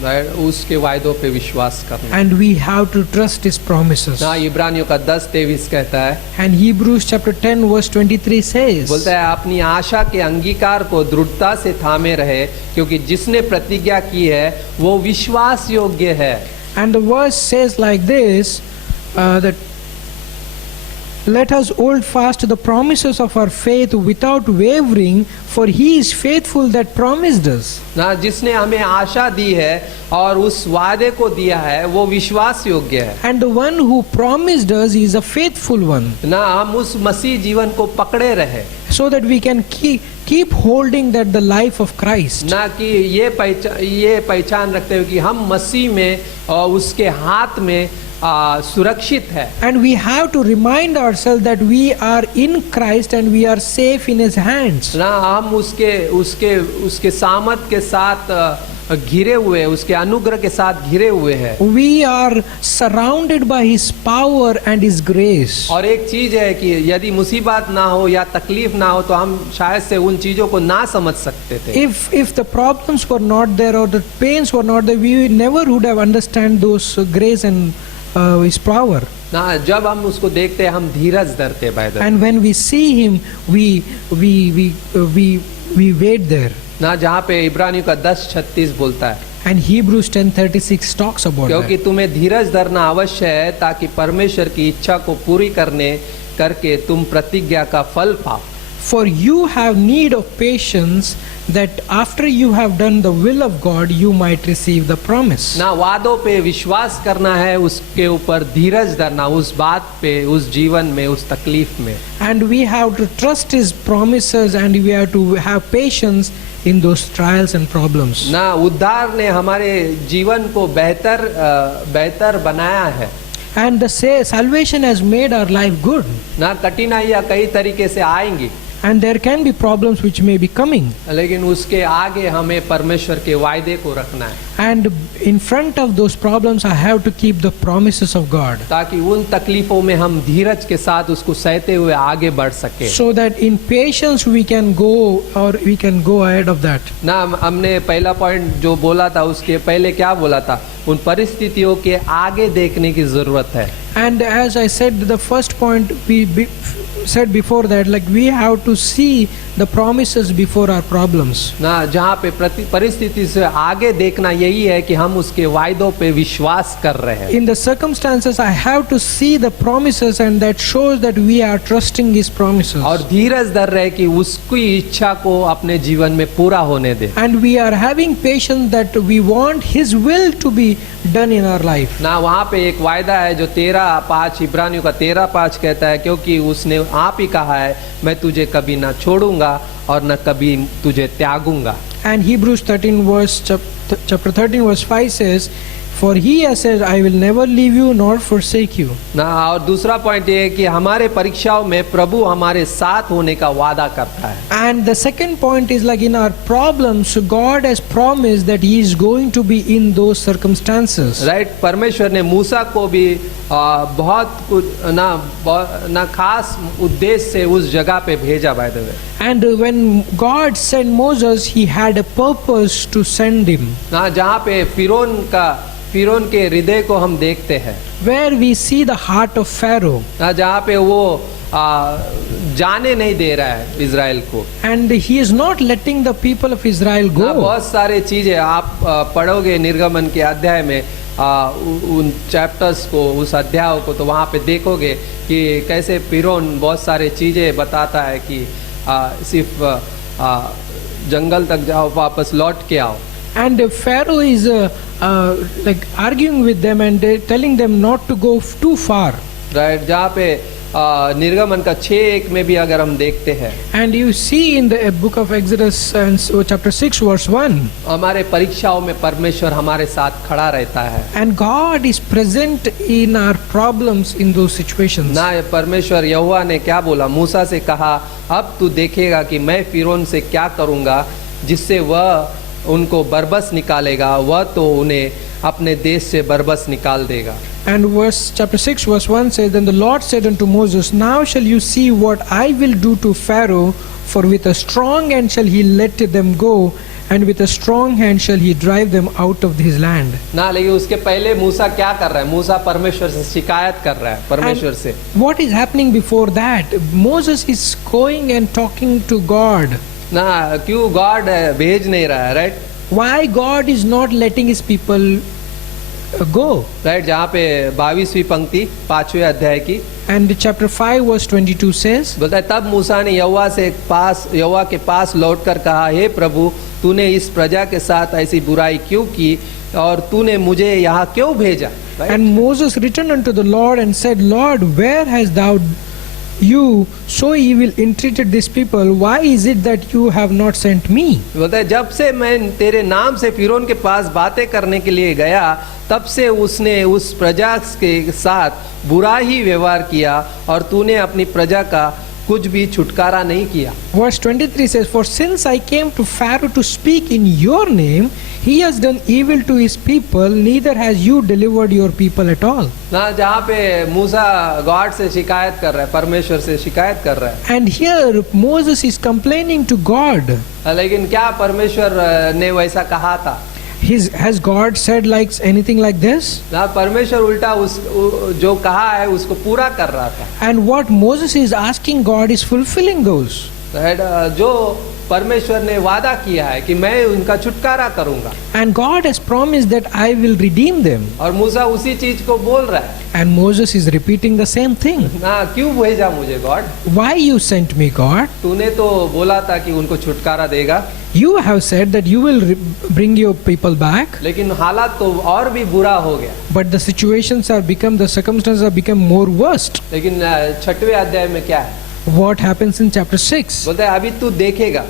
उसके वायदों पे विश्वास करना. And we have to trust His promises. ना इब्रानियों का 10:23 कहता है. And Hebrews chapter 10 verse 23 says. बोलता है अपनी आशा के अंगीकार को दृढ़ता से थामे रहे क्योंकि जिसने प्रतिज्ञा की है वो विश्वास योग्य है. And the verse says like this, that Let us hold fast to the promises of our faith without wavering, for he is faithful that promised us. ना जिसने हमें आशा दी है और उस वादे को दिया है वो विश्वास योग्य है। And the one who promised us is a faithful one, ना हम उस मसीह जीवन को पकड़े रहे, so that we can keep holding that the life of Christ. ना कि ये पहचान रखते हुए कि हम मसीह में और उसके हाथ में सुरक्षित है। And we have to remind ourselves that we are in Christ and we are safe in his hands. ना हम उसके सामर्थ के साथ घिरे हुए, उसके अनुग्रह के साथ घिरे हुए हैं। We are surrounded by his power and his grace. और एक चीज है कि यदि मुसीबत ना हो या तकलीफ ना हो तो हम शायद से उन चीजों को ना समझ सकते थे। If the problems were not there or the pains were not there, we never would have understand those grace and his power. ना जब हम उसको देखते हैं हम धीरज धरते भाई। And when we see him, we wait there. ना जहाँ पे इब्रानियों का 10:36 बोलता है, And Hebrews 10:36 talks about क्योंकि that. तुम्हें धीरज धरना अवश्य है ताकि परमेश्वर की इच्छा को पूरी करके तुम प्रतिज्ञा का फल पाओ। For you have need of patience, that after you have done the will of God, you might receive the promise. ना वादों पे विश्वास करना है, उसके ऊपर धीरज धरना, उस बात पे, उस जीवन में, उस तकलीफ में। And we have to trust his promises and we have to have patience in those trials and problems. ना उद्धार ने हमारे जीवन को बेहतर बनाया है। And the salvation has made our life good. ना कठिनाइयाँ कई तरीके से आएंगी, And there can be problems which may be coming. लेकिन उसके आगे हमें परमेश्वर के वायदे को रखना है, And in front of those problems, I have to keep the promises of God, ताकि उन तकलीफों में हम धीरज के साथ उसको सहते हुए आगे बढ़ सके। so that in patience we can go, or we can go ahead of that. ना हमने पहला पॉइंट जो बोला था उसके पहले क्या बोला था, उन परिस्थितियों के आगे देखने की जरूरत है। And as I said, the first point we said before that, like we have to see the promises before our problems. ना जहाँ पे परिस्थिति से आगे देखना यही है कि हम उसके वायदों पे विश्वास कर रहे हैं। In the circumstances, I have to see the promises, and that shows that we are trusting his promises. और धीरज धर रहे कि उसकी इच्छा को अपने जीवन में पूरा होने दे। And we are having patience that we want his will to be done in our life. ना वहाँ पे एक वायदा है जो 13:5 इब्रानियों का 13:5 कहता है, क्योंकि उसने आप ही कहा है मैं तुझे कभी ना छोड़ूंगा और न कभी तुझे त्यागूंगा। And Hebrews 13 verse chapter 13 verse 5 says, for he has said, I will never leave you nor forsake you. ना और दूसरा पॉइंट ये है कि हमारे परीक्षाओं में प्रभु हमारे साथ होने का वादा करता है। And the second point is, like in our problems, God has promised that he is going to be in those circumstances. Right, परमेश्वर ने मूसा को भी बहुत कुछ ना खास उद्देश्य से उस जगह पे भेजा by the way. And when God sent Moses, he had a purpose to send him. ना जहाँ पे फिरौन के हृदय को हम देखते हैं, Where we see the heart of Pharaoh. ना जहाँ पे वो जाने नहीं दे रहा है इज़राइल को, And he is not letting the people of Israel ना go. बहुत सारे चीजें आप पढ़ोगे निर्गमन के अध्याय में, उन चैप्टर्स को, उस अध्याय को, तो वहाँ पे देखोगे कि कैसे फिरौन बहुत सारे चीजें बताता है कि सिर्फ जंगल तक जाओ, वापस लौट के आओ। And Pharaoh is like arguing with them and telling them not to go too far. Right, जहाँ पे निर्गमन का 6:1 में भी अगर हम देखते हैं, And you see in the book of Exodus and chapter 6 verse 1, हमारे परीक्षाओं में परमेश्वर हमारे साथ खड़ा रहता है। and God is present in our problems in those situations. ना परमेश्वर यहोवा ने क्या बोला, मूसा से कहा अब तू देखेगा कि मैं फिरौन से क्या करूँगा जिससे वह उनको बरबस निकालेगा, वह तो उन्हें अपने देश से बरबस निकाल देगा। And chapter 6 verse 1 says, then the Lord said unto Moses, now shall you see what I will do to Pharaoh, for with a strong hand shall he let them go, and with a strong hand shall he drive them out of his land. ना लेकिन उसके पहले मूसा क्या कर रहा है, मूसा परमेश्वर से शिकायत कर रहा है, परमेश्वर से। What is happening before that? Moses is going and talking to God. ना क्यों गॉड भेज नहीं रहा है, right? Why God is not letting his people go. Right, जहाँ पे 22वीं पंक्ति 5वें अध्याय की And chapter 5 verse 22 says, बोलता है, तब मूसा ने यहोवा के पास लौटकर कहा, हे प्रभु, तूने इस प्रजा के साथ ऐसी बुराई क्यों की और तूने मुझे यहाँ क्यों भेजा? Right? and Moses returned unto the Lord and said, Lord, where hast thou you so evil entreated this people? Why is it that you have not sent me? बोलता है, जब से मैं तेरे नाम से फिरौन के पास बातें करने के लिए गया, तब से उसने उस प्रजा के साथ बुरा ही व्यवहार किया और तूने अपनी प्रजा का कुछ भी छुटकारा नहीं किया। Verse 23 says, For since I came to Pharaoh to speak in your name, he has done evil to his people, neither has you delivered your people at all. ना, जहाँ पे मूसा गॉड से शिकायत कर रहा है, परमेश्वर से शिकायत कर रहा है, And here Moses is complaining to God. लेकिन क्या परमेश्वर ने वैसा कहा था? Has God said like anything like this? ना, परमेश्वर उल्टा जो कहा है उसको पूरा कर रहा था। And what Moses is asking God is fulfilling those. जो परमेश्वर ने वादा किया है कि मैं उनका छुटकारा करूंगा, And God has promised that I will redeem them. और मूसा उसी चीज को बोल रहा है। And Moses is repeating the same thing. ना, क्यों भेजा मुझे God? Why you sent me, God? तूने तो बोला था कि उनको छुटकारा देगा, You have said that you will bring your people back, लेकिन हालात तो और भी बुरा हो गया। but the circumstances have become more worst. लेकिन 6वें अध्याय में क्या है? What happens in chapter 6? बोलता है, अभी तू देखेगा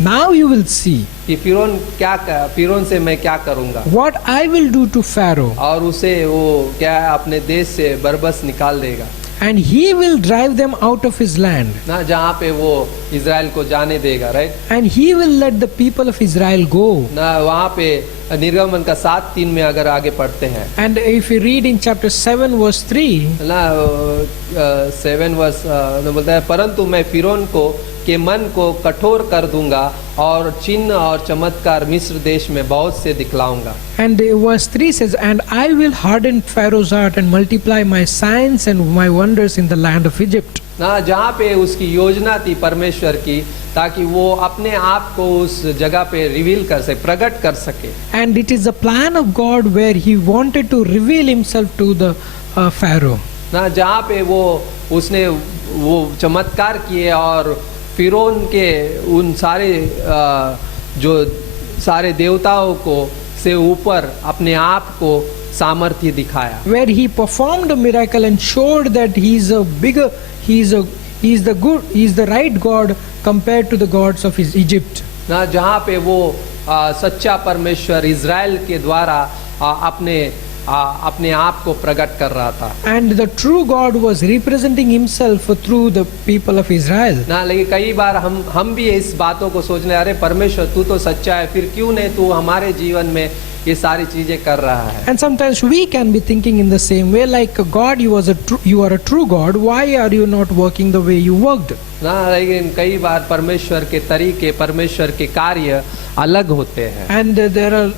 Now you will see कि फिरौन से मैं क्या करूंगा, what I will do to Pharaoh, और उसे वो क्या है, अपने देश से बरबस निकाल देगा, and he will drive them out of his land, ना, जहाँ पे वो इजराइल को जाने देगा। Right, and he will let the people of Israel go. ना, वहाँ पे निर्गमन का 7:3 में अगर आगे पढ़ते हैं And if you read in chapter 7 verse 3, ना, 7 वर्स बोलता है, परंतु मैं फिरौन के मन को कठोर कर दूंगा और चिन्ह और चमत्कार मिस्र देश में बहुत से दिखलाऊंगा। and verse 3 says, And I will harden Pharaoh's heart and multiply my signs and my wonders in the land of Egypt. ना, जहाँ पे उसकी योजना थी परमेश्वर की, ताकि वो अपने आप को उस जगह पे रिवील कर सके, प्रकट कर सके। And it is the plan of God where he wanted to reveal himself to the Pharaoh. ना, जहाँ पे उसने वो चमत्कार किए और फिरौन के उन सारे जो सारे देवताओं को से ऊपर अपने आप को सामर्थ्य दिखाया। Where he performed a miracle and showed that he is the right God compared to the gods of his Egypt. ना, जहाँ पे वो सच्चा परमेश्वर इज़राइल के द्वारा अपने आप को प्रकट कर रहा था। And the true God was representing himself through the people of Israel. ना, लेकिन कई बार हम भी इस बातों को सोचने, अरे परमेश्वर तू तो सच्चा है, फिर क्यों नहीं तू हमारे जीवन में ये सारी चीजें कर रहा है? And sometimes we can be thinking in the same way, like God, you are a true God. Why are you not working the way you worked? ना, लेकिन कई बार परमेश्वर के तरीके, परमेश्वर के कार्य अलग होते हैं। And there are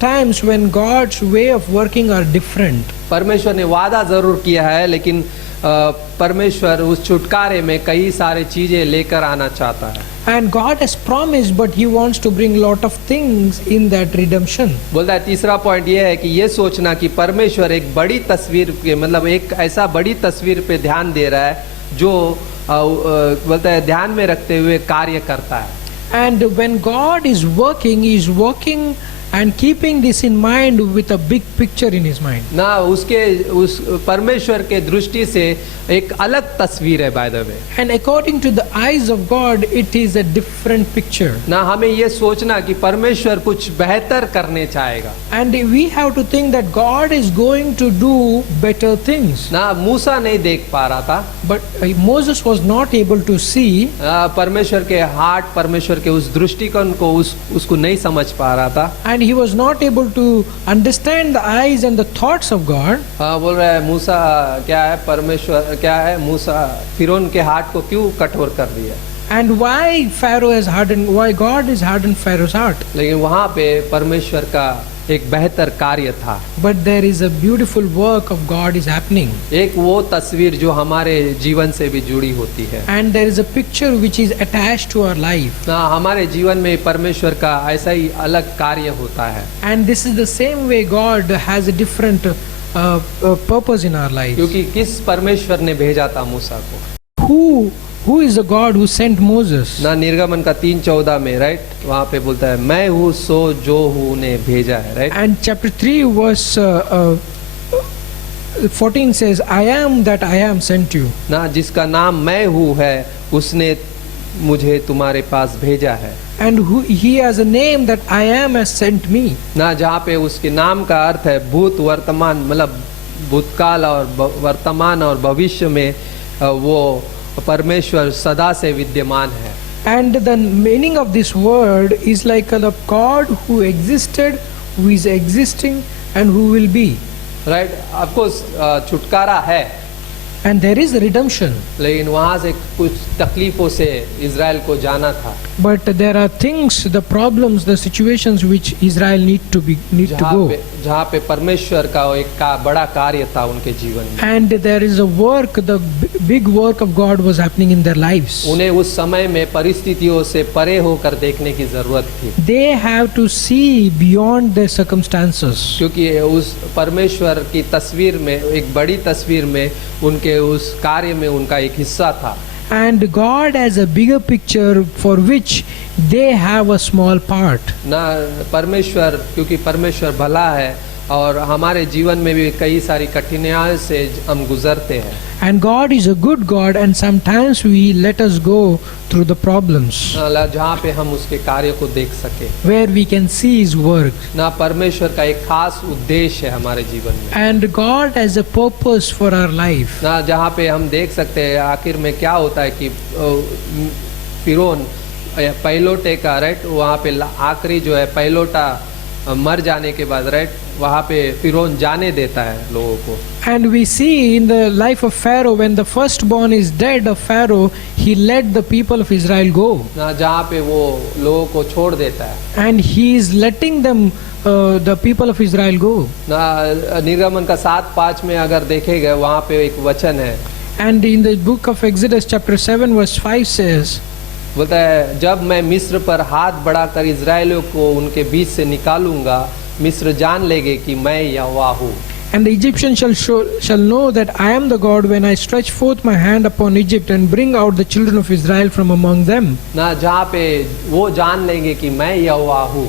times when God's way of working are different. परमेश्वर ने वादा जरूर किया है, लेकिन परमेश्वर उस छुटकारे में कई सारे चीजें लेकर आना चाहता है। And God has promised, but He wants to bring lot of things in that redemption. बोलता है, तीसरा पॉइंट ये है कि ये सोचना कि परमेश्वर एक बड़ी तस्वीर के, मतलब एक ऐसा बड़ी तस्वीर पे ध्यान दे रहा है जो बोलता है ध्यान में रखते हुए कार्य करता है। And when God is working, He is working and keeping this in mind with a big picture in his mind. ना, उस परमेश्वर के दृष्टि से एक अलग तस्वीर है, by the way। And according to the eyes of God, it is a different picture. ना, हमें ये सोचना कि परमेश्वर कुछ बेहतर करने चाहेगा। And we have to think that God is going to do better things. ना, मूसा नहीं देख पा रहा था, But Moses was not able to see. परमेश्वर के हार्ट, परमेश्वर के उस दृष्टिकोण को उसको नहीं समझ पा रहा था। And he was not able to understand the eyes and the thoughts of God. बोल रहा है मूसा क्या है, परमेश्वर क्या है, मूसा फिरौन के हार्ट को क्यों कठोर कर दिया? And why God has hardened Pharaoh's heart. लेकिन वहाँ पे परमेश्वर का एक बेहतर कार्य था। but there is a beautiful work of God is happening, एक वो तस्वीर जो हमारे जीवन से भी जुड़ी होती है and there is a picture which is attached to our life, ना, हमारे जीवन में परमेश्वर का ऐसा ही अलग कार्य होता है। and this is the same way God has a different purpose in our life. क्योंकि किस परमेश्वर ने भेजा था मूसा को? Who is the God who sent Moses? ना निर्गमन का 3:14 में, राइट, वहाँ पे बोलता है मैं हूँ सो जो हूँ ने भेजा है, right. And chapter 3 verse 14 says, I am that I am sent you. ना जिसका नाम मैं हूँ है उसने मुझे तुम्हारे पास भेजा है। And he has a name that I am has sent me. ना जहाँ पे उसके नाम का अर्थ है भूत वर्तमान, मतलब भूतकाल और वर्तमान और भविष्य में वो परमेश्वर सदा से विद्यमान है। And the meaning of this word is like the God who existed, who is existing, and who will be. Right, of course छुटकारा है, And there is redemption. लेकिन वहाँ से कुछ तकलीफों से इज़राइल को जाना था। But there are things, the problems, the situations which Israel need to जहाँ पे परमेश्वर का एक बड़ा कार्य था उनके जीवन में। And there is a work, the big work of God was happening in their lives. उन्हें उस समय में परिस्थितियों से परे होकर देखने की जरूरत थी, They have to see beyond their circumstances. क्योंकि उस परमेश्वर की तस्वीर में, एक बड़ी तस्वीर में, उनके उस कार्य में उनका एक हिस्सा था। And God has a bigger picture for which they have a small part. ना परमेश्वर, क्योंकि परमेश्वर भला है और हमारे जीवन में भी कई सारी कठिनाइयों से हम गुजरते हैं। And God is a good God, and sometimes we let us go through the problems जहाँ पे हम उसके कार्य को देख सके, where we can see His work. ना परमेश्वर का एक खास उद्देश्य है हमारे जीवन में, And God has a purpose for our life. ना जहाँ पे हम देख सकते हैं आखिर में क्या होता है कि फिरौन पहिलोटे का, राइट, वहाँ पे आखिरी जो है पहिलोटा मर जाने के बाद, राइट, वहाँ पे फिरौन जाने देता है लोगों को। And we see in the life of Pharaoh, when the firstborn is dead of Pharaoh, he let the people of Israel go. ना जहाँ पे वो लोगों को छोड़ देता है, And he is letting them, the people of Israel go. ना निर्गमन का 7:5 में अगर देखेगा वहाँ पे एक वचन है, And in the book of Exodus chapter 7 verse 5 says, बोलता है जब मैं मिस्र पर हाथ बढ़ाकर इजराइलियों को उनके बीच से निकालूंगा, मिस्र जान लेंगे कि मैं यहोवा हूँ। And the Egyptians shall know that I am the God when I stretch forth my hand upon Egypt and bring out the children of Israel from among them. ना जहाँ पे वो जान लेंगे कि मैं यहोवा हूँ,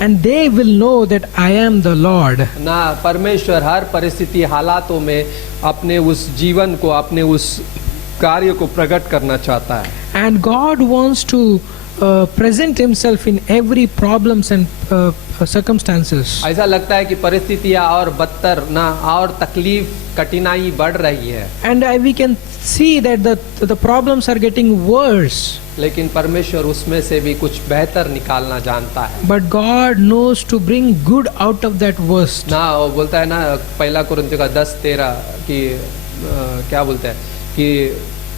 And they will know that I am the Lord. ना परमेश्वर हर परिस्थिति हालातों में अपने उस जीवन को, अपने उस कार्य को प्रकट करना चाहता है। And God wants to present Himself in every problems and circumstances. ऐसा लगता है कि परिस्थितियाँ और बदतर, ना और तकलीफ कठिनाई बढ़ रही है, And we can see that the problems are getting worse. लेकिन परमेश्वर उसमें से भी कुछ बेहतर निकालना जानता है। But God knows to bring good out of that worst. ना वो बोलता है ना पहला कुरिन्थियों का 10:13 कि क्या बोलता है कि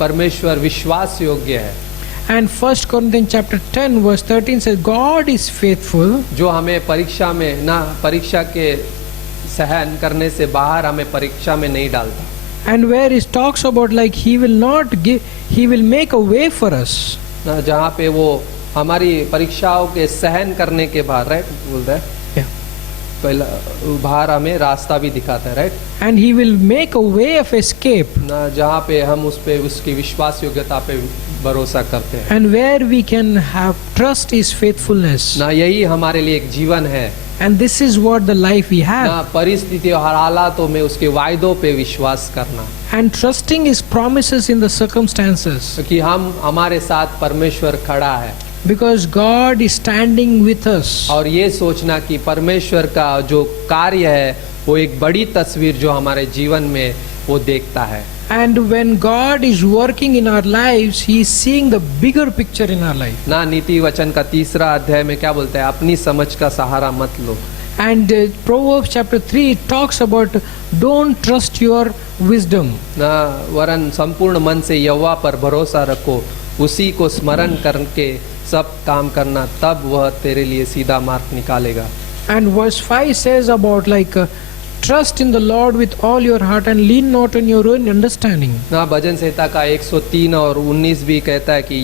परमेश्वर विश्वास योग्य है। And 1 Corinthians chapter 10 verse 13 says, God is faithful, जो हमें परीक्षा में, ना परीक्षा के सहन करने से बाहर हमें परीक्षा में नहीं डालता। and where it talks about like He will not give, He will make a way for us. ना जहाँ पे वो हमारी परीक्षाओं के सहन करने के बाद, राइट, बोलता है पहला बाहर हमें रास्ता भी दिखाता है, right, And He will make a way of escape, ना जहाँ पे हम उस पे उसकी विश्वास योग्यता पे भरोसा करते हैं, and where we can have trust His faithfulness. ना यही हमारे लिए एक जीवन है। And this is what the life we have. ना परिस्थितियों और हालातों में उसके वायदों पे विश्वास करना, And trusting His promises in the circumstances. क्योंकि हम हमारे साथ परमेश्वर खड़ा है, Because God is standing with us. और ये सोचना कि परमेश्वर का जो कार्य है वो एक बड़ी तस्वीर जो हमारे जीवन में वो देखता है। And when God is working in our lives, He is seeing the bigger picture in our life. ना नीति वचन का 3 अध्याय में क्या बोलता है, अपनी समझ का सहारा मत लो। And Proverbs chapter 3 talks about don't trust your wisdom. ना वरन संपूर्ण मन से यहोवा पर भरोसा रखो, उसी को स्मरण करके सब काम करना, तब वह तेरे लिए सीधा मार्ग निकालेगा। And verse 5 says about trust in the Lord with all your heart and lean not on your own understanding. ना भजन संहिता का 103 और 19 भी कहता है कि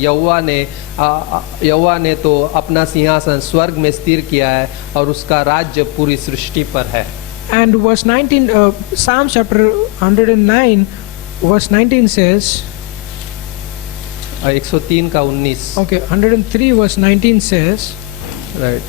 यहोवा ने तो अपना सिंहासन स्वर्ग में स्थिर किया है और उसका राज्य पूरी सृष्टि पर है. And verse 19, Psalm chapter 109, verse 19 says, 103 का 19. okay, 103 verse 19 says, right.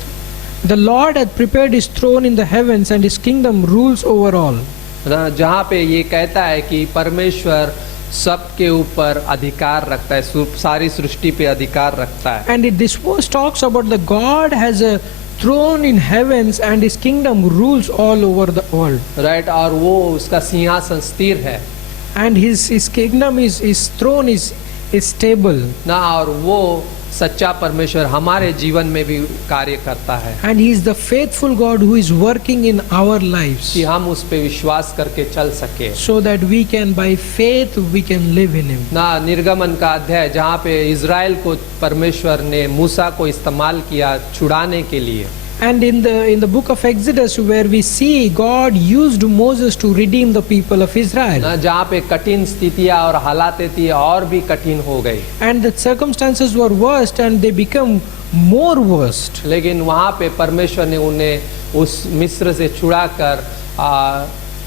the Lord hath prepared his throne in the heavens and his kingdom rules over all. जहाँ पे ये कहता है कि परमेश्वर सबके ऊपर अधिकार रखता है, सारी सृष्टि पे अधिकार रखता है. And this verse talks about the God has a throne in heavens and his kingdom rules all over the world. Right. और वो उसका सिंहासन स्थिर है And his kingdom his throne is stable. ना, और वो सच्चा परमेश्वर हमारे जीवन में भी कार्य करता है. And he is the faithful God who is working in our lives, कि हम उस पे विश्वास करके चल सके. so that we can by faith we can live in him. ना, निर्गमन का अध्याय जहाँ पे इज़राइल को परमेश्वर ने मूसा को इस्तेमाल किया छुड़ाने के लिए. And in the book of Exodus where we see God used Moses to redeem the people of Israel. ना, जहाँ पे कठिन स्थितियाँ और हालातें थी और भी कठिन हो गई. And the circumstances were worst and they become more worst. लेकिन वहाँ पे परमेश्वर ने उन्हें उस मिस्र से छुड़ाकर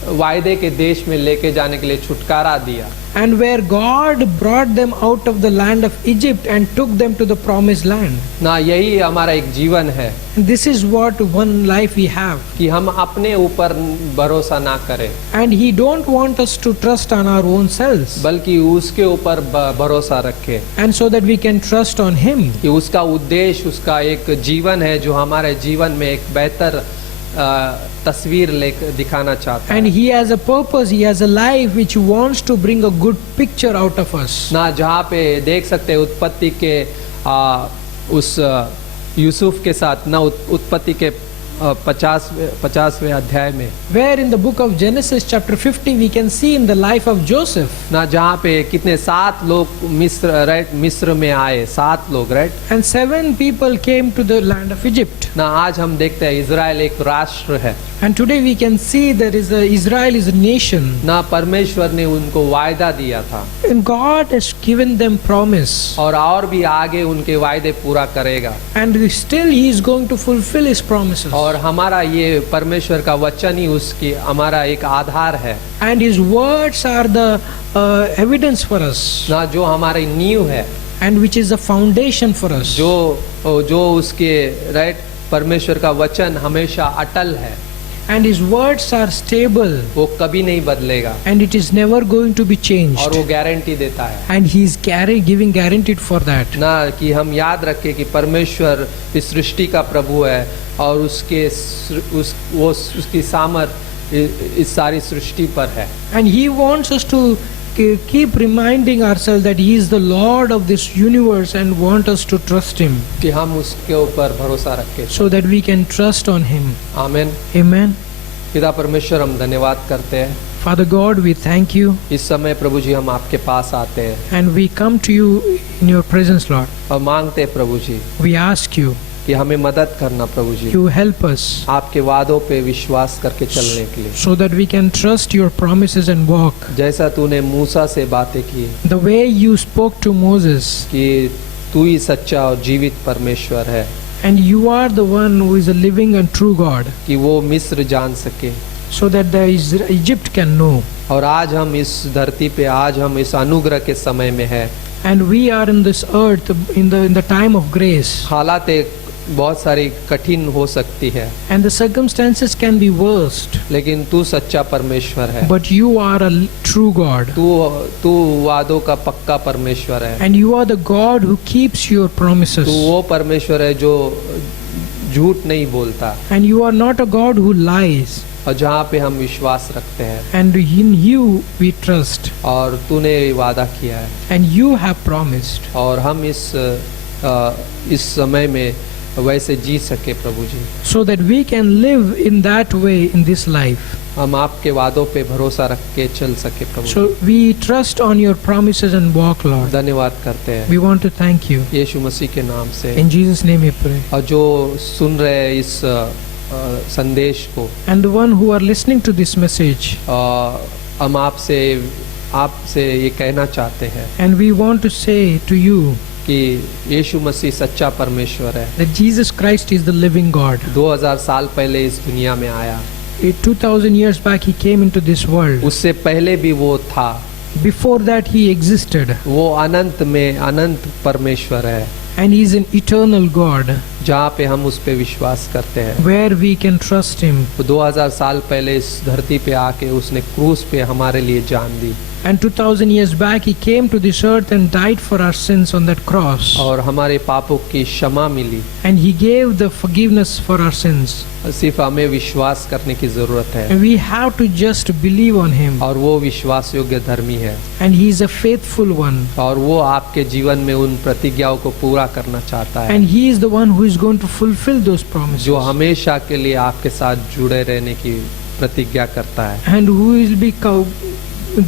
वायदे के देश में लेके जाने के लिए छुटकारा दिया. And where God brought them out of the land of Egypt and took them to the promised land. ना, यही हमारा एक जीवन है And this is what one life we have. कि हम अपने ऊपर भरोसा ना करें, And he don't want us to trust on our own selves. बल्कि उसके ऊपर भरोसा रखें. And so that we can trust on him. कि उसका उद्देश्य, उसका एक जीवन है जो हमारे जीवन में एक बेहतर तस्वीर दिखाना चाहता है. And he has a purpose, he has a life which wants to bring a good picture out of us. ना, जहाँ पे देख सकते हैं उत्पत्ति के उस यूसुफ के साथ ना, उत्पत्ति के 50वें अध्याय में, Where in the book of Genesis chapter 50 we can see in the life of Joseph. ना, जहाँ पे कितने 7 लोग मिस्र में आए, 7 लोग, right. And 7 people came to the land of Egypt. ना, आज हम देखते हैं इज़राइल एक राष्ट्र है. And today we can see that Israel is a nation. ना, परमेश्वर ने उनको वायदा दिया था And God has given them promise. और भी आगे उनके वायदे पूरा करेगा. And still he is going to fulfill his promises. और हमारा ये परमेश्वर का वचन ही उसकी हमारा एक आधार है. And his words are the evidence for us. ना, जो हमारी नींव है, And which is a foundation for us. जो उसके राइट परमेश्वर का वचन हमेशा अटल है. And his words are stable. वो कभी नहीं बदलेगा. And it is never going to be changed. और वो गारंटी देता है. And he is giving guaranteed for that. ना, कि हम याद रखें कि परमेश्वर इस सृष्टि का प्रभु है और उसकी सामर्थ इस सारी सृष्टि पर है. And he wants us to keep reminding ourselves that he is the Lord of this universe and want us to trust him. कि हम उसके ऊपर भरोसा रखें. So that we can trust on him. आमीन. Amen. पिता परमेश्वर, हम धन्यवाद करते हैं. Father God, we thank you. इस समय प्रभु जी हम आपके पास आते हैं And we come to you in your presence, Lord. और मांगते हैं प्रभु जी We ask you, कि हमें मदद करना प्रभु जी, you help us आपके वादों पे विश्वास करके चलने के लिए. so that we can trust your promises and walk. जैसा तूने मूसा से बातें की The way you spoke to Moses, कि तू ही सच्चा और जीवित परमेश्वर है, and you are the one who is a living and true God, कि वो मिस्र जान सके. so that the Egypt can know. और आज हम इस धरती पे, आज हम इस अनुग्रह के समय में है. And we are in this earth in the time of grace. हालातें बहुत सारी कठिन हो सकती है, And the circumstances can be worst. लेकिन तू सच्चा परमेश्वर है. But you are a true God. तू वादों का पक्का परमेश्वर है. And you are the God who keeps your promises. तू वो परमेश्वर है जो झूठ नहीं बोलता, And you are not a God who lies. और जहाँ पे हम विश्वास रखते हैं. And in you we trust. और तूने वादा किया है And you have promised. और हम इस समय में वैसे जी सके प्रभु जी. So that we can live in that way in this life. हम आपके वादों पे भरोसा रख के चल सके प्रभु. So we trust on your promises and walk, Lord. धन्यवाद करते हैं We want to thank you. यीशु मसीह के नाम से. In Jesus' name we pray. और जो सुन रहे इस संदेश को and the one who are listening to this message. हम आपसे ये कहना चाहते हैं And we want to say to you कि यीशु मसीह सच्चा परमेश्वर है। that Jesus Christ is the living God. 2000 साल पहले इस दुनिया में आया, 2000 years back he came into this world. उससे पहले भी वो था। Before that he existed, वो अनंत में अनंत परमेश्वर है, and he is an eternal God जहाँ पे हम उस पे विश्वास करते हैं। where we can trust him. वो 2000 साल पहले इस धरती पे आके उसने क्रूस पे हमारे लिए जान दी And 2000 years back he came to this earth and died for our sins on that cross. और हमारे पापों की क्षमा मिली। And he gave the forgiveness for our sins. सिर्फ हमें विश्वास करने की जरूरत है And we have to just believe on him. और वो विश्वास योग्य धर्मी है And he is a faithful one. और वो आपके जीवन में उन प्रतिज्ञाओं को पूरा करना चाहता है And he is the one who is going to fulfill those promises. जो हमेशा के लिए आपके साथ जुड़े रहने की प्रतिज्ञा करता है And who will be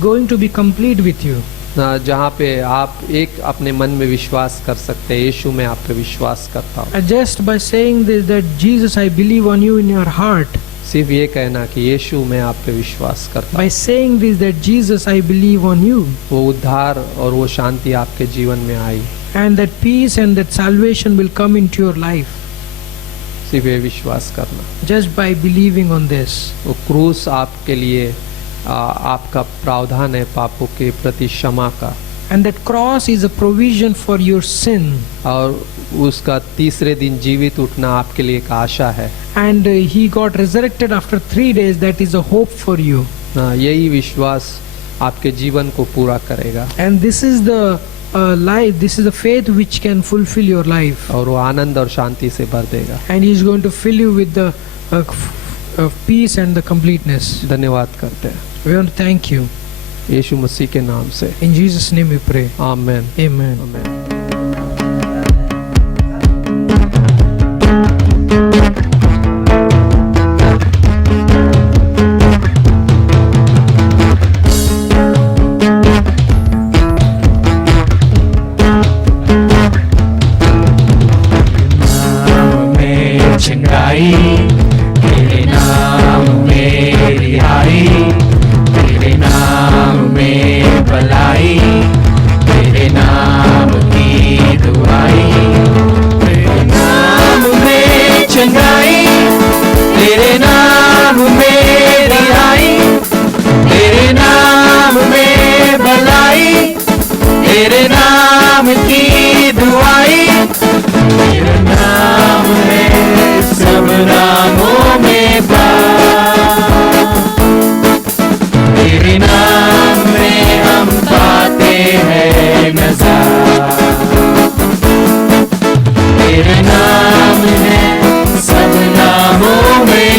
going to be complete with you. जहाँ पे आप एक अपने मन में विश्वास कर सकते हैं, यीशु मैं आप पे विश्वास करता हूँ। Just by saying this, that Jesus, I believe on you in your heart. सिर्फ ये कहना कि यीशु मैं आप पे विश्वास करता By हूँ, saying this, that Jesus, I believe on you. वो उद्धार और वो शांति आपके जीवन में आई। And that peace and that salvation will come into your life. सिर्फ ये विश्वास करना, Just by believing on this. वो क्रूस आपके लिए आपका प्रावधान है पापों के प्रति क्षमा का, And that cross is a provision for your sin. और उसका तीसरे दिन जीवित उठना आपके लिए एक आशा है। And he got resurrected after 3 days. That is a hope for you. यही विश्वास आपके जीवन को पूरा करेगा And this is the life, this is the faith which can fulfill your life. और वो आनंद और शांति से भर देगा। And he is going to fill you with the peace and the completeness. धन्यवाद करते हैं We want to thank you. यीशु मसीह के नाम से, In Jesus' name we pray. Amen Amen. आमेन। तेरे नाम में रिहाई, तेरे नाम में भलाई, तेरे नाम की दुआई, तेरे नाम में चंगाई, तेरे नाम में रिहाई, तेरे नाम में भलाई, तेरे नाम की दुआई, तेरा नाम है सब नामों में तेरे नाम में हम पाते हैं नज़ारा, तेरे नाम है सब नामों में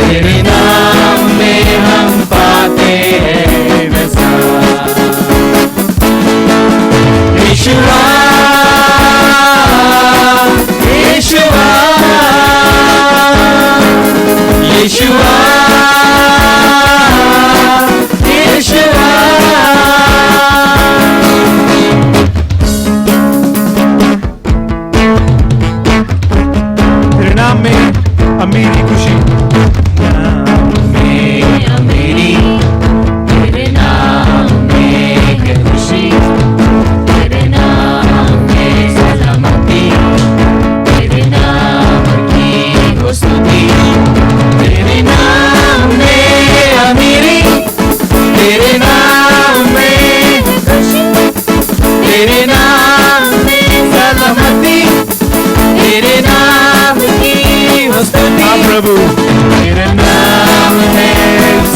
तेरे नाम में हम पाते हैं नज़ारा। यीशुआ Yeshua, Yeshua, Yeshua, तेरे नाम में अमीरी खुशी, नाम में अमीरी, तेरे नाम में है खुशी, तेरे नाम में सलामती, तेरे नाम की स्तुति, तेरे नाम में अमीरी, तेरे नाम में खुशी, तेरे नाम में सलामती, तेरे नाम की स्तुति, प्रभु तेरे नाम है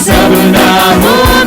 सब नामों